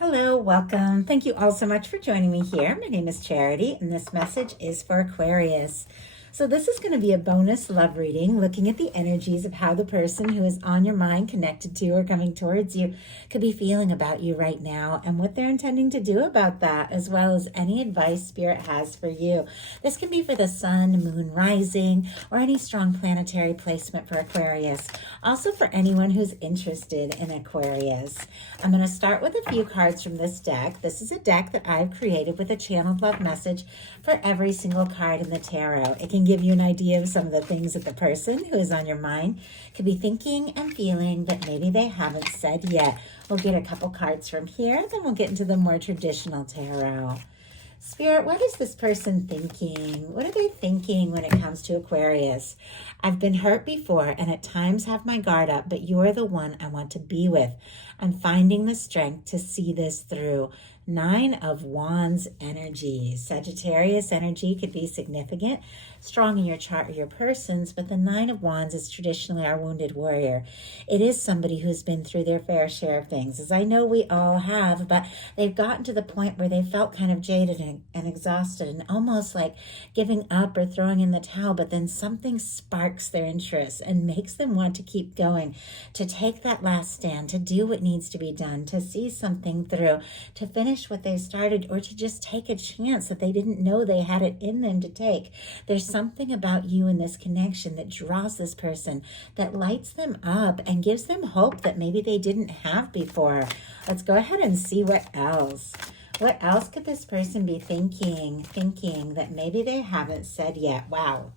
Hello, welcome. Thank you all so much for joining me here. My name is Charity, and this message is for Aquarius. So this is going to be a bonus love reading, looking at the energies of how the person who is on your mind, connected to, or coming towards you could be feeling about you right now, and what they're intending to do about that, as well as any advice Spirit has for you. This can be for the sun, moon, rising, or any strong planetary placement for Aquarius. Also for anyone who's interested in Aquarius. I'm going to start with a few cards from this deck. This is a deck that I've created with a channeled love message for every single card in the tarot. It can give you an idea of some of the things that the person who is on your mind could be thinking and feeling, but maybe they haven't said yet. We'll get a couple cards from here, then we'll get into the more traditional tarot. Spirit, what is this person thinking? What are they thinking when it comes to Aquarius? I've been hurt before and at times have my guard up, but you're the one I want to be with. I'm finding the strength to see this through. 9 of Wands energy. Sagittarius energy could be significant, strong in your chart or your person's, but the 9 of Wands is traditionally our wounded warrior. It is somebody who's been through their fair share of things, as I know we all have, but they've gotten to the point where they felt kind of jaded and exhausted and almost like giving up or throwing in the towel, but then something sparks their interest and makes them want to keep going, to take that last stand, to do what needs to be done, to see something through, to finish what they started, or to just take a chance that they didn't know they had it in them to take. There's something about you in this connection that draws this person, that lights them up and gives them hope that maybe they didn't have before. Let's go ahead and see what else. What else could this person be thinking that maybe they haven't said yet? Wow.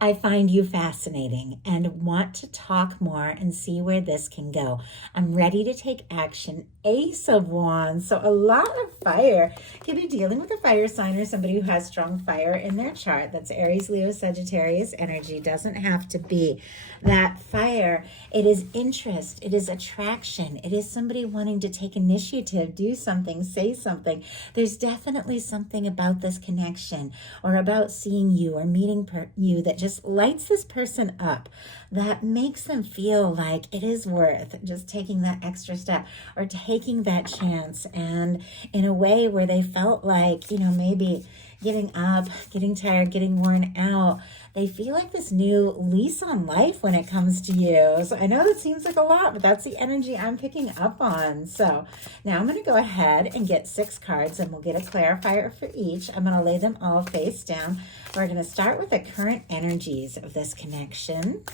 I find you fascinating and want to talk more and see where this can go. I'm ready to take action. Ace of Wands, so a lot of fire. Could be dealing with a fire sign or somebody who has strong fire in their chart. That's Aries, Leo, Sagittarius energy. Doesn't have to be that fire. It is interest. It is attraction. It is somebody wanting to take initiative, do something, say something. There's definitely something about this connection or about seeing you or meeting you that just lights this person up, that makes them feel like it is worth just taking that extra step or taking that chance, and in a way where they felt like, maybe giving up, getting tired, getting worn out. They feel like this new lease on life when it comes to you. So I know that seems like a lot, but that's the energy I'm picking up on. So now I'm going to go ahead and get 6 cards, and we'll get a clarifier for each. I'm going to lay them all face down. We're going to start with the current energies of this connection.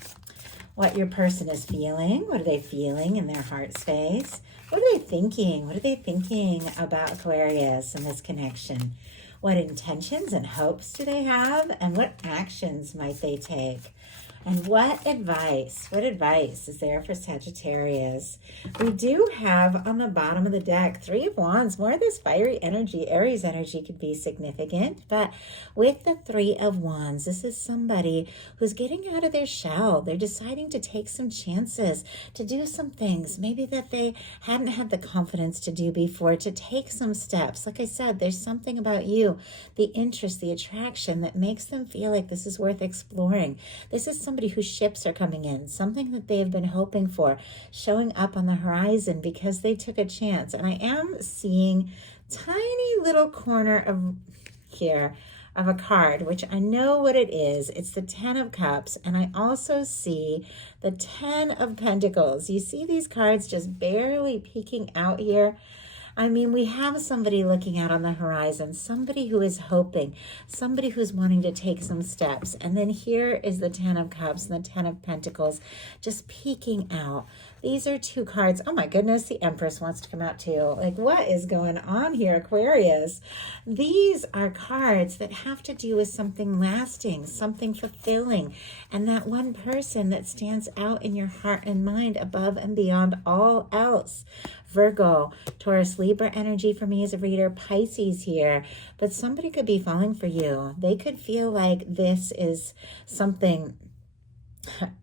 What your person is feeling. What are they feeling in their heart space? What are they thinking? What are they thinking about Aquarius and this connection? What intentions and hopes do they have? And what actions might they take? And what advice is there for Sagittarius? We do have on the bottom of the deck 3 of Wands, more of this fiery energy. Aries energy could be significant, but with the 3 of Wands, this is somebody who's getting out of their shell. They're deciding to take some chances, to do some things maybe that they hadn't had the confidence to do before, to take some steps. Like I said, there's something about you, the interest, the attraction that makes them feel like this is worth exploring. This is somebody whose ships are coming in, something that they've been hoping for, showing up on the horizon because they took a chance. And I am seeing tiny little corner of here of a card, which I know what it is. It's the 10 of Cups, and I also see the 10 of Pentacles. You see these cards just barely peeking out here? I mean, we have somebody looking out on the horizon, somebody who is hoping, somebody who's wanting to take some steps. And then here is the 10 of Cups and the 10 of Pentacles just peeking out. These are 2 cards. Oh my goodness, the Empress wants to come out too. Like, what is going on here, Aquarius? These are cards that have to do with something lasting, something fulfilling, and that one person that stands out in your heart and mind above and beyond all else. Virgo, Taurus, Libra energy for me as a reader, Pisces here, but somebody could be falling for you. They could feel like this is something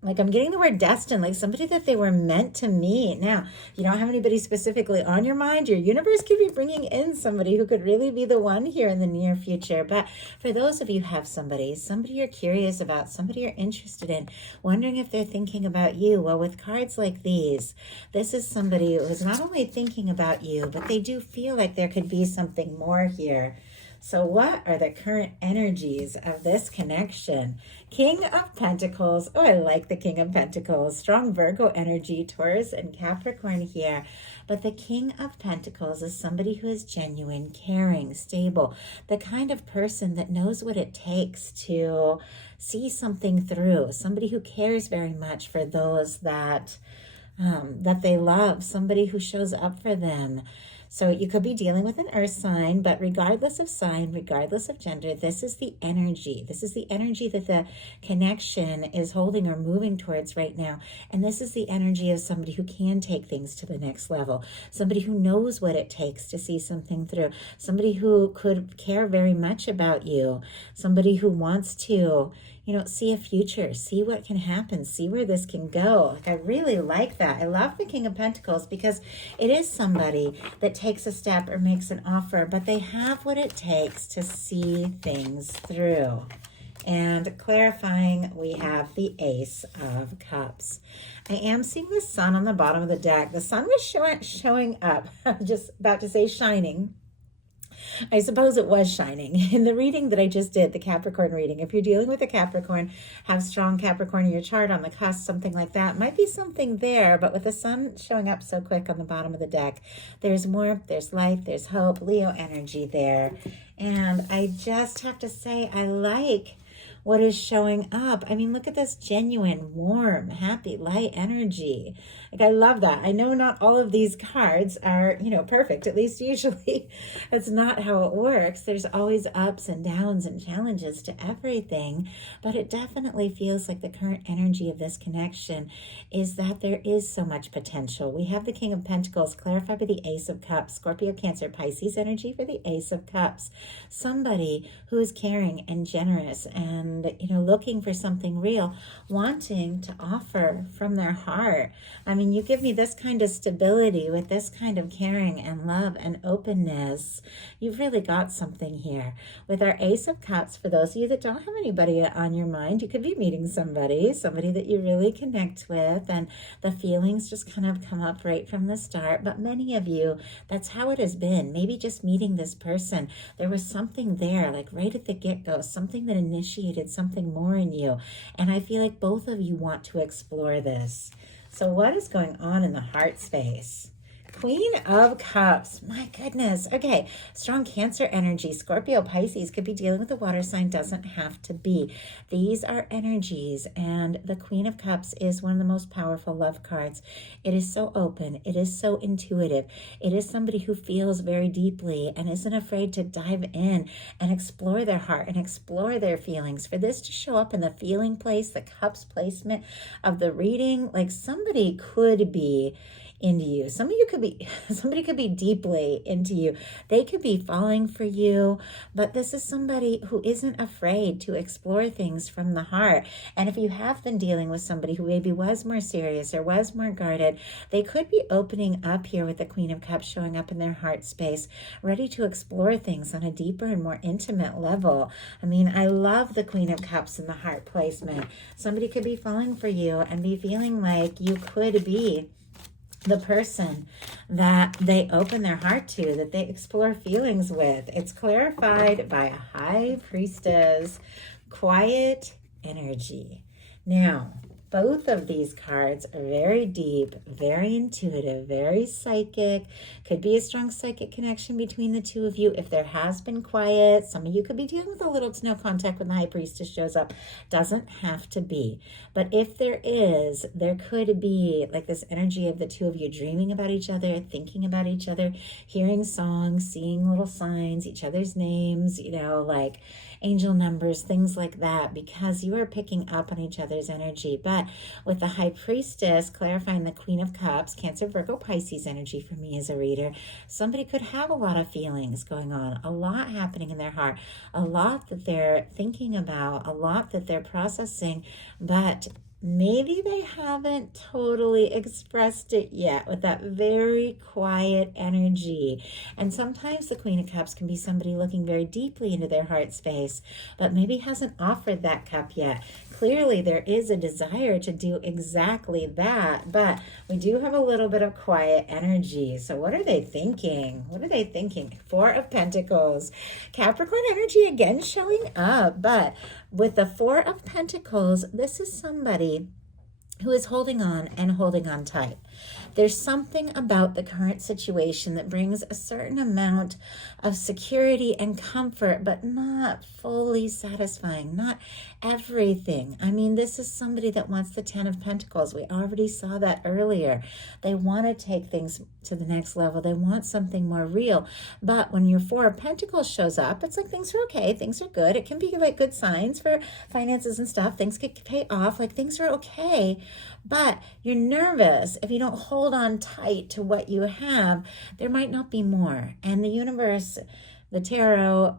Like I'm getting the word destined, like somebody that they were meant to meet. Now, you don't have anybody specifically on your mind. Your universe could be bringing in somebody who could really be the one here in the near future. But for those of you who have somebody you're curious about, somebody you're interested in, wondering if they're thinking about you. Well, with cards like these, this is somebody who is not only thinking about you, but they do feel like there could be something more here. So what are the current energies of this connection? King of Pentacles. Oh, I like the King of Pentacles. Strong Virgo energy, Taurus and Capricorn here. But the King of Pentacles is somebody who is genuine, caring, stable, the kind of person that knows what it takes to see something through, somebody who cares very much for those that they love, somebody who shows up for them. So you could be dealing with an earth sign, but regardless of sign, regardless of gender, this is the energy. This is the energy that the connection is holding or moving towards right now. And this is the energy of somebody who can take things to the next level, somebody who knows what it takes to see something through, somebody who could care very much about you, somebody who wants to, see a future, see what can happen, see where this can go. Like, I really like that. I love the King of Pentacles because it is somebody that takes a step or makes an offer, but they have what it takes to see things through. And clarifying, we have the Ace of Cups. I am seeing the sun on the bottom of the deck. The sun was showing up. I'm just about to say shining. I suppose it was shining in the reading that I just did, the Capricorn reading. If you're dealing with a Capricorn, have strong Capricorn in your chart on the cusp, something like that, might be something there. But with the sun showing up so quick on the bottom of the deck, there's more, there's life, there's hope, Leo energy there. And I just have to say, I like what is showing up. I mean, look at this genuine, warm, happy, light energy. Like, I love that. I know not all of these cards are, perfect. At least usually that's not how it works. There's always ups and downs and challenges to everything. But it definitely feels like the current energy of this connection is that there is so much potential. We have the King of Pentacles clarified by the Ace of Cups, Scorpio, Cancer, Pisces energy for the Ace of Cups. Somebody who is caring and generous and looking for something real, wanting to offer from their heart. I mean, you give me this kind of stability with this kind of caring and love and openness. You've really got something here. With our Ace of Cups, for those of you that don't have anybody on your mind, you could be meeting somebody that you really connect with, and the feelings just kind of come up right from the start. But many of you, that's how it has been. Maybe just meeting this person, there was something there, like right at the get-go, something that initiated something more in you. And I feel like both of you want to explore this. So what is going on in the heart space? Queen of Cups. My goodness. Okay. Strong Cancer energy. Scorpio, Pisces could be dealing with a water sign. Doesn't have to be. These are energies. And the Queen of Cups is one of the most powerful love cards. It is so open. It is so intuitive. It is somebody who feels very deeply and isn't afraid to dive in and explore their heart and explore their feelings. For this to show up in the feeling place, the cups placement of the reading, like somebody could be into you. Somebody could be deeply into you. They could be falling for you, but this is somebody who isn't afraid to explore things from the heart. And if you have been dealing with somebody who maybe was more serious or was more guarded, they could be opening up here with the Queen of Cups showing up in their heart space, ready to explore things on a deeper and more intimate level. I mean, I love the Queen of Cups in the heart placement. Somebody could be falling for you and be feeling like you could be the person that they open their heart to, that they explore feelings with. It's clarified by a High Priestess, quiet energy. Now, both of these cards are very deep, very intuitive, very psychic. Could be a strong psychic connection between the two of you. If there has been quiet, some of you could be dealing with a little to no contact when the High Priestess shows up. Doesn't have to be. But if there is, there could be like this energy of the two of you dreaming about each other, thinking about each other, hearing songs, seeing little signs, each other's names, like angel numbers, things like that, because you are picking up on each other's energy. But with the High Priestess clarifying the Queen of Cups, Cancer, Virgo, Pisces energy for me as a reader, somebody could have a lot of feelings going on, a lot happening in their heart, a lot that they're thinking about, a lot that they're processing, but maybe they haven't totally expressed it yet with that very quiet energy. And sometimes the Queen of Cups can be somebody looking very deeply into their heart space, but maybe hasn't offered that cup yet. Clearly, there is a desire to do exactly that, but we do have a little bit of quiet energy. So what are they thinking? What are they thinking? Four of Pentacles. Capricorn energy again showing up, but with the Four of Pentacles, this is somebody who is holding on and holding on tight. There's something about the current situation that brings a certain amount of security and comfort, but not fully satisfying, not everything. I mean, this is somebody that wants the Ten of Pentacles. We already saw that earlier. They want to take things to the next level. They want something more real. But when your Four of Pentacles shows up, it's like things are okay, things are good. It can be like good signs for finances and stuff. Things could pay off, like things are okay. But you're nervous if you don't hold on tight to what you have, there might not be more. And the universe, the tarot,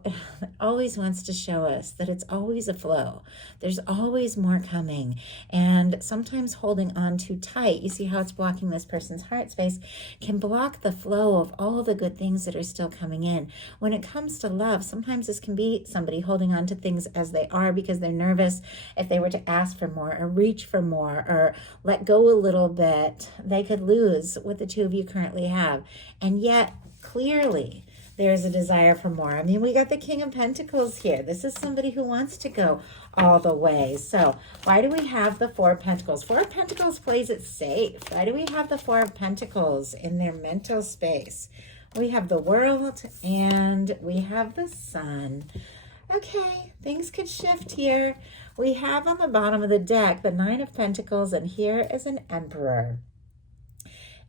always wants to show us that it's always a flow. There's always more coming. And sometimes holding on too tight, you see how it's blocking this person's heart space, can block the flow of all the good things that are still coming in. When it comes to love, sometimes this can be somebody holding on to things as they are because they're nervous. If they were to ask for more or reach for more or let go a little bit, they could lose what the two of you currently have. And yet, clearly, there's a desire for more. I mean, we got the King of Pentacles here. This is somebody who wants to go all the way. So why do we have the Four of Pentacles? Four of Pentacles plays it safe. Why do we have the Four of Pentacles in their mental space? We have the World and we have the Sun. Okay, things could shift here. We have on the bottom of the deck the Nine of Pentacles, and here is an Emperor.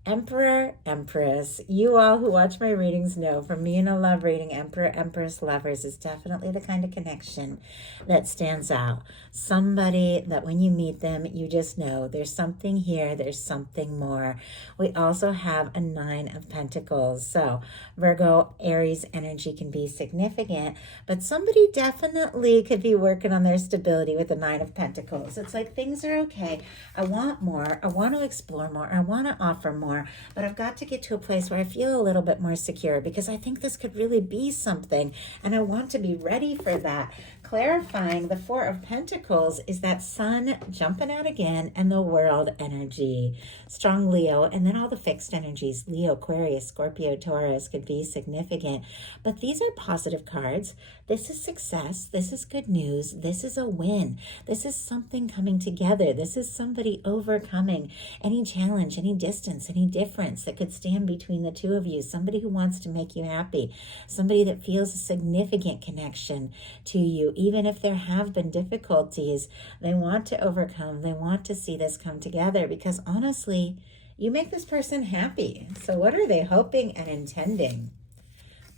Emperor, Empress. You all who watch my readings know, for me in a love reading, Emperor, Empress, lovers is definitely the kind of connection that stands out. Somebody that when you meet them, you just know there's something here, there's something more. We also have a Nine of Pentacles. So Virgo, Aries energy can be significant, but somebody definitely could be working on their stability with the Nine of Pentacles. It's like things are okay. I want more. I want to explore more. I want to offer more. But I've got to get to a place where I feel a little bit more secure because I think this could really be something and I want to be ready for that. Clarifying the Four of Pentacles is that Sun jumping out again and the World energy. Strong Leo, and then all the fixed energies, Leo, Aquarius, Scorpio, Taurus could be significant. But these are positive cards. This is success. This is good news. This is a win. This is something coming together. This is somebody overcoming any challenge, any distance, any difference that could stand between the two of you. Somebody who wants to make you happy. Somebody that feels a significant connection to you. Even if there have been difficulties, they want to overcome. They want to see this come together because honestly, you make this person happy. So what are they hoping and intending?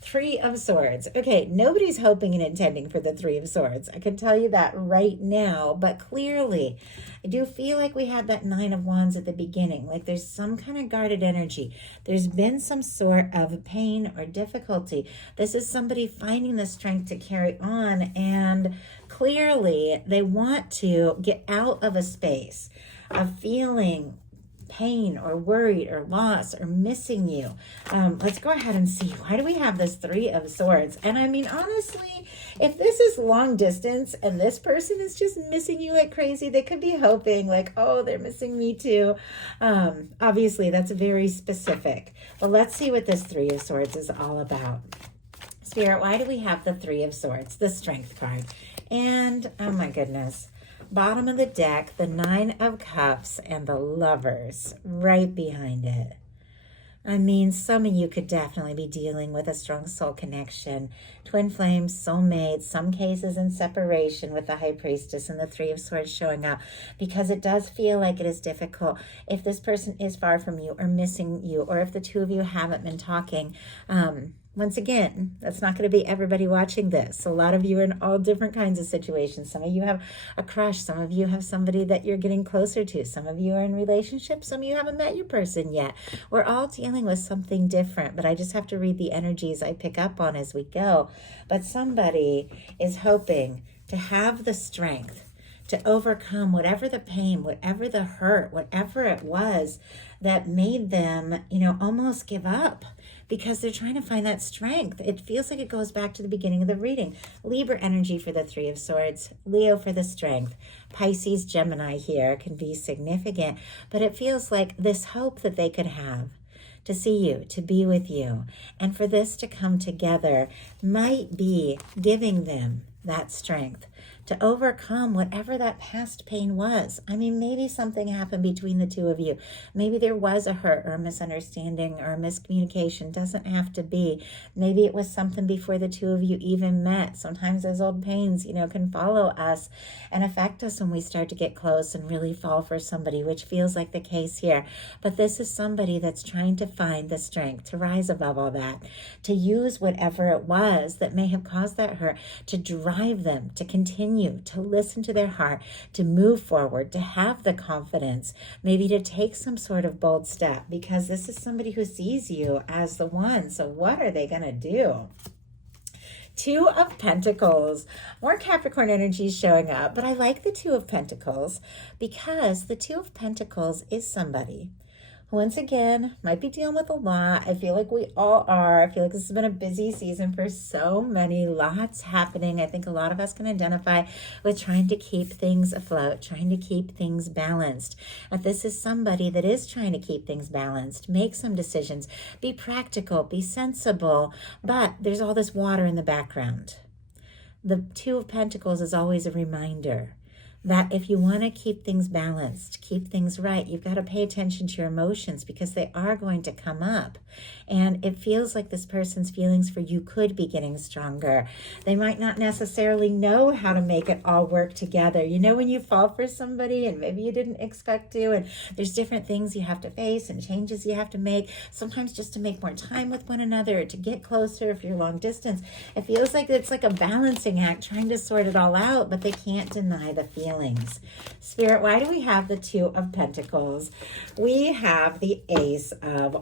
Three of Swords. Okay, nobody's hoping and intending for the Three of Swords. I can tell you that right now, but clearly, I do feel like we had that Nine of Wands at the beginning. Like there's some kind of guarded energy. There's been some sort of pain or difficulty. This is somebody finding the strength to carry on, and clearly they want to get out of a space of feeling pain or worried or lost or missing you. Let's go ahead and see, why do we have this Three of Swords? And I mean, honestly, if this is long distance and this person is just missing you like crazy, they could be hoping like, oh, they're missing me too. Obviously, that's very specific. But let's see what this Three of Swords is all about. Spirit, why do we have the Three of Swords, the Strength card? And, oh my goodness, bottom of the deck, the Nine of Cups and the Lovers right behind it. I mean, some of you could definitely be dealing with a strong soul connection. Twin flames, soulmates, some cases in separation with the High Priestess and the Three of Swords showing up, because it does feel like it is difficult if this person is far from you or missing you, or if the two of you haven't been talking. Once again, that's not going to be everybody watching this. A lot of you are in all different kinds of situations. Some of you have a crush. Some of you have somebody that you're getting closer to. Some of you are in relationships. Some of you haven't met your person yet. We're all dealing with something different, but I just have to read the energies I pick up on as we go. But somebody is hoping to have the strength to overcome whatever the pain, whatever the hurt, whatever it was that made them, almost give up, because they're trying to find that strength. It feels like it goes back to the beginning of the reading. Libra energy for the Three of Swords, Leo for the strength, Pisces, Gemini here can be significant, but it feels like this hope that they could have to see you, to be with you, and for this to come together might be giving them that strength to overcome whatever that past pain was. I mean, maybe something happened between the two of you. Maybe there was a hurt or a misunderstanding or a miscommunication. Doesn't have to be. Maybe it was something before the two of you even met. Sometimes those old pains, can follow us and affect us when we start to get close and really fall for somebody, which feels like the case here. But this is somebody that's trying to find the strength to rise above all that, to use whatever it was that may have caused that hurt to drive them to continue, to listen to their heart, to move forward, to have the confidence, maybe to take some sort of bold step, because this is somebody who sees you as the one. So what are they going to do? Two of Pentacles. More Capricorn energy is showing up, but I like the Two of Pentacles because the Two of Pentacles is somebody who, once again, might be dealing with a lot. I feel like we all are. I feel like this has been a busy season for so many, lots happening. I think a lot of us can identify with trying to keep things afloat, trying to keep things balanced. But this is somebody that is trying to keep things balanced, make some decisions, be practical, be sensible, but there's all this water in the background. The Two of Pentacles is always a reminder that if you want to keep things balanced, keep things right, you've got to pay attention to your emotions, because they are going to come up. And it feels like this person's feelings for you could be getting stronger. They might not necessarily know how to make it all work together. When you fall for somebody and maybe you didn't expect to, and there's different things you have to face and changes you have to make, sometimes just to make more time with one another, or to get closer if you're long distance. It feels like it's like a balancing act, trying to sort it all out, but they can't deny the feelings. Spirit, why do we have the Two of Pentacles? We have the Ace of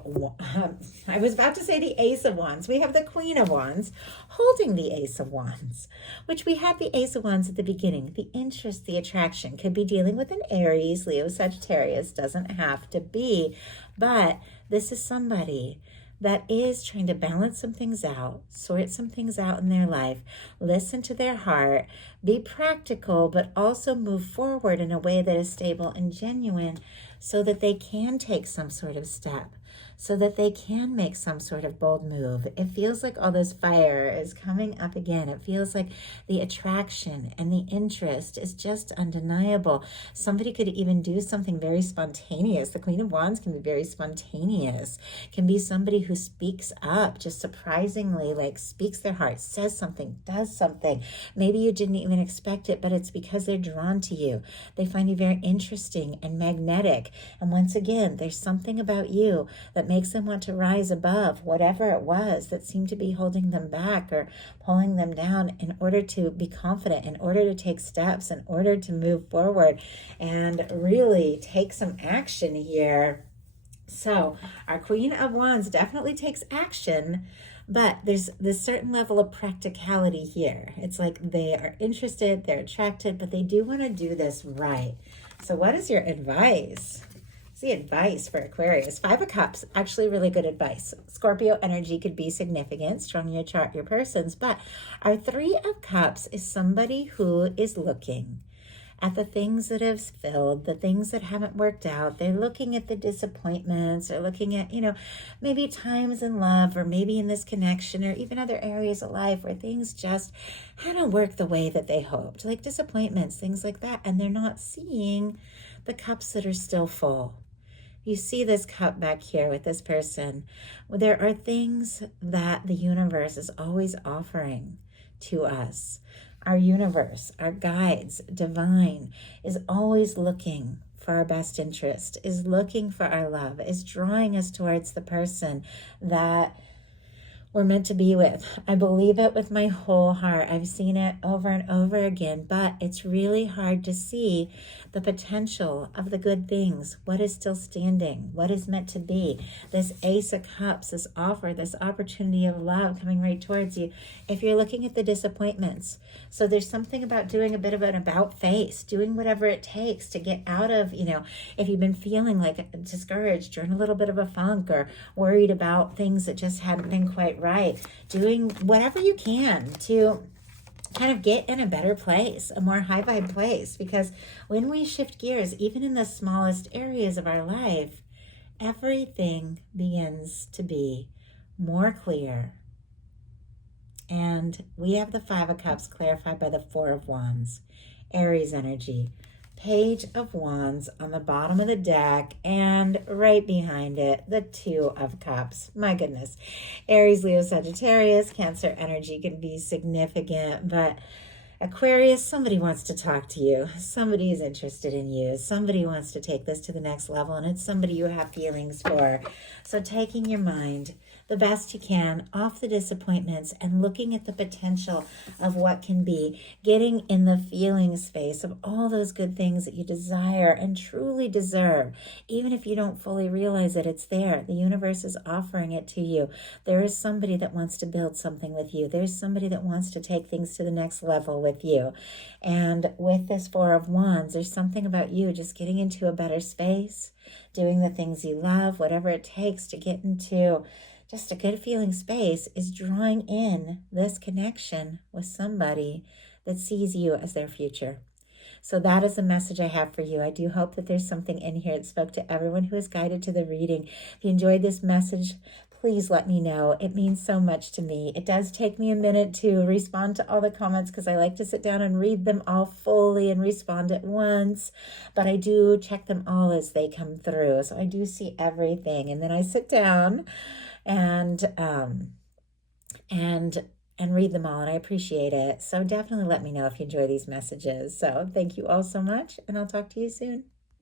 I was about to say the Ace of Wands. We have the Queen of Wands holding the Ace of Wands, which we had the Ace of Wands at the beginning. The interest, the attraction could be dealing with an Aries, Leo, Sagittarius, doesn't have to be, but this is somebody that is trying to balance some things out, sort some things out in their life, listen to their heart, be practical, but also move forward in a way that is stable and genuine so that they can take some sort of step, so that they can make some sort of bold move. It feels like all this fire is coming up again. It feels like the attraction and the interest is just undeniable. Somebody could even do something very spontaneous. The Queen of Wands can be very spontaneous, can be somebody who speaks up, just surprisingly, like speaks their heart, says something, does something. Maybe you didn't even expect it, but it's because they're drawn to you. They find you very interesting and magnetic. And once again, there's something about you that makes them want to rise above whatever it was that seemed to be holding them back or pulling them down, in order to be confident, in order to take steps, in order to move forward and really take some action here. So our Queen of Wands definitely takes action, but there's this certain level of practicality here. It's like they are interested, they're attracted, but they do want to do this right. So what is your advice? The advice for Aquarius. Five of Cups, actually really good advice. Scorpio energy could be significant, strong in your chart, your persons, but our Three of Cups is somebody who is looking at the things that have failed, the things that haven't worked out. They're looking at the disappointments. They're looking at, maybe times in love, or maybe in this connection, or even other areas of life where things just hadn't worked the way that they hoped, like disappointments, things like that. And they're not seeing the cups that are still full. You see this cup back here with this person. There are things that the universe is always offering to us. Our universe, our guides, divine, is always looking for our best interest, is looking for our love, is drawing us towards the person that we're meant to be with. I believe it with my whole heart. I've seen it over and over again, but it's really hard to see the potential of the good things, what is still standing, what is meant to be. This Ace of Cups, this offer, this opportunity of love coming right towards you. If you're looking at the disappointments, so there's something about doing a bit of an about face, doing whatever it takes to get out of, if you've been feeling like discouraged or in a little bit of a funk or worried about things that just hadn't been quite right, doing whatever you can to kind of get in a better place, a more high vibe place. Because when we shift gears, even in the smallest areas of our life, everything begins to be more clear. And we have the Five of Cups clarified by the Four of Wands, Aries energy. Page of Wands on the bottom of the deck, and right behind it, the Two of Cups. My goodness. Aries, Leo, Sagittarius, Cancer energy can be significant, but Aquarius, somebody wants to talk to you. Somebody is interested in you. Somebody wants to take this to the next level, and it's somebody you have feelings for. So taking your mind the best you can off the disappointments and looking at the potential of what can be, getting in the feeling space of all those good things that you desire and truly deserve, even if you don't fully realize that it's there. The universe is offering it to you. There is somebody that wants to build something with you. There's somebody that wants to take things to the next level with you. And with this Four of Wands, there's something about you just getting into a better space, doing the things you love, whatever it takes to get into just a good feeling space, is drawing in this connection with somebody that sees you as their future. So that is the message I have for you. I do hope that there's something in here that spoke to everyone who is guided to the reading. If you enjoyed this message, please let me know. It means so much to me. It does take me a minute to respond to all the comments because I like to sit down and read them all fully and respond at once. But I do check them all as they come through. So I do see everything. And then I sit down and read them all, and I appreciate it. So definitely let me know if you enjoy these messages. So thank you all so much, and I'll talk to you soon.